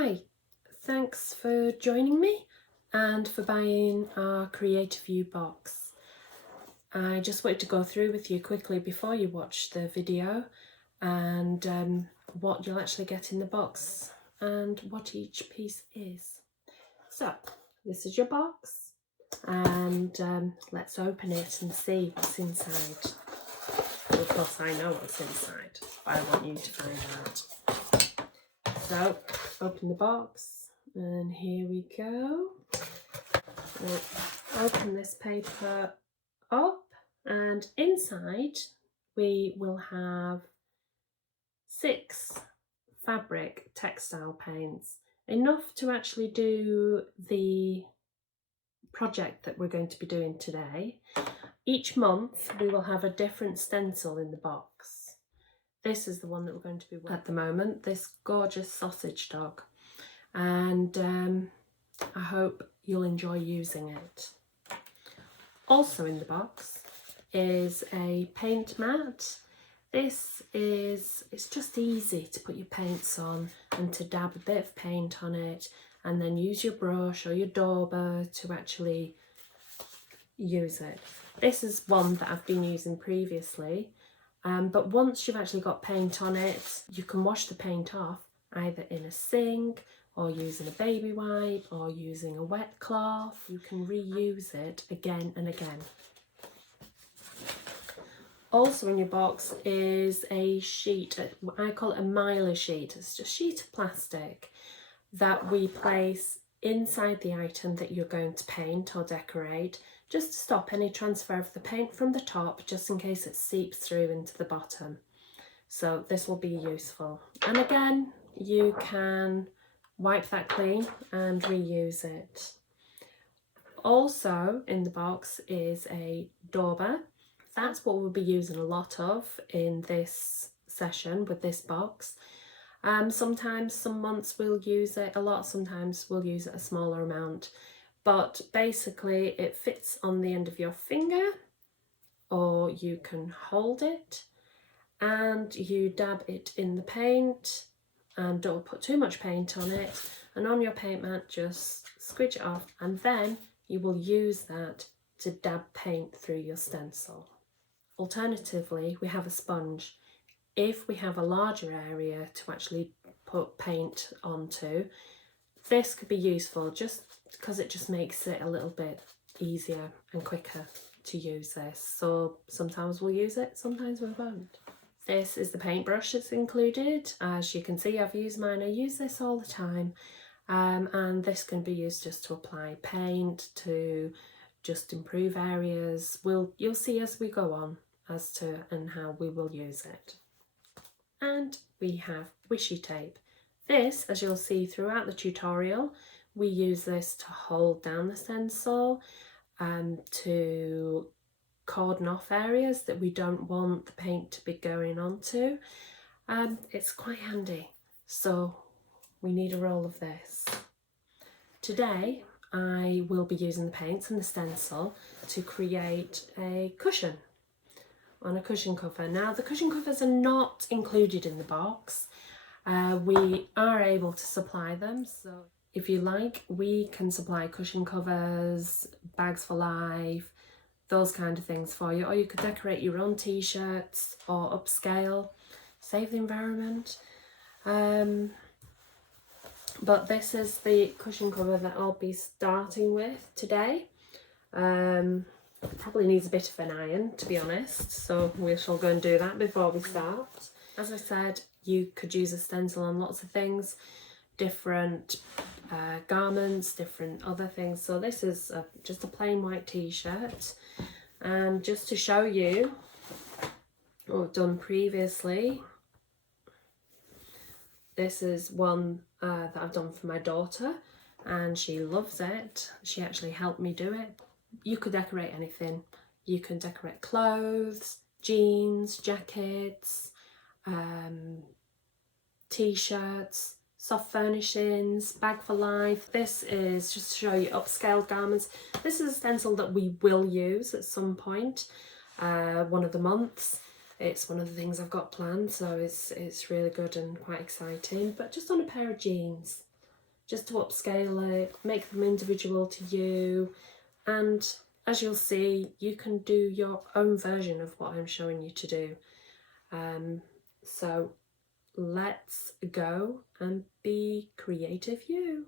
Hi, thanks for joining me and for buying our Creative View box. I just wanted to go through with you quickly before you watch the video and what you'll actually get in the box and what each piece is. So this is your box and let's open it and see what's inside. Well, of course I know what's inside, but I want you to find out. So open the box and here we go. We'll open this paper up and inside we will have 6 fabric textile paints, enough to actually do the project that we're going to be doing today. Each month we will have a different stencil in the box. This is the one that we're going to be working at the moment, this gorgeous sausage dog, and I hope you'll enjoy using it. Also in the box is a paint mat. It's just easy to put your paints on and to dab a bit of paint on it and then use your brush or your Dauber to actually use it. This is one that I've been using previously, but once you've actually got paint on it, you can wash the paint off either in a sink or using a baby wipe or using a wet cloth. You can reuse it again and again. Also in your box is a sheet, I call it a Milo sheet. It's just a sheet of plastic that we place inside the item that you're going to paint or decorate, just to stop any transfer of the paint from the top, just in case it seeps through into the bottom. So this will be useful. And again, you can wipe that clean and reuse it. Also in the box is a Dauber. That's what we'll be using a lot of in this session with this box. Sometimes, some months we'll use it a lot, sometimes we'll use it a smaller amount. But basically it fits on the end of your finger, or you can hold it and you dab it in the paint, and don't put too much paint on it, and on your paint mat just squidge it off, and then you will use that to dab paint through your stencil. Alternatively, we have a sponge. If we have a larger area to actually put paint onto, this could be useful just because it just makes it a little bit easier and quicker to use this. So sometimes we'll use it, sometimes we won't. This is the paintbrush that's included. As you can see, I've used mine. I use this all the time, and this can be used just to apply paint, to just improve areas. You'll see as we go on as to and how we will use it. And we have wishy tape. This, as you'll see throughout the tutorial, we use this to hold down the stencil and to cordon off areas that we don't want the paint to be going onto. It's quite handy, so we need a roll of this. Today I will be using the paints and the stencil to create a cushion on a cushion cover. Now the cushion covers are not included in the box. We are able to supply them, so if you like, we can supply cushion covers, bags for life, those kind of things for you, or you could decorate your own t-shirts or upscale, save the environment. But this is the cushion cover that I'll be starting with today. Probably needs a bit of an iron, to be honest, so we shall go and do that before we start. As I said, you could use a stencil on lots of things, different garments, different other things. So this is just a plain white t-shirt, and just to show you what I've done previously, this is one that I've done for my daughter and she loves it. She actually helped me do it. You could decorate anything. You can decorate clothes, jeans, jackets, t-shirts, soft furnishings, bag for life. This is just to show you upscaled garments. This is a stencil that we will use at some point, one of the months. It's one of the things I've got planned, so it's really good and quite exciting. But just on a pair of jeans, just to upscale it, make them individual to you, and as you'll see, you can do your own version of what I'm showing you to do. So let's go and be creative you.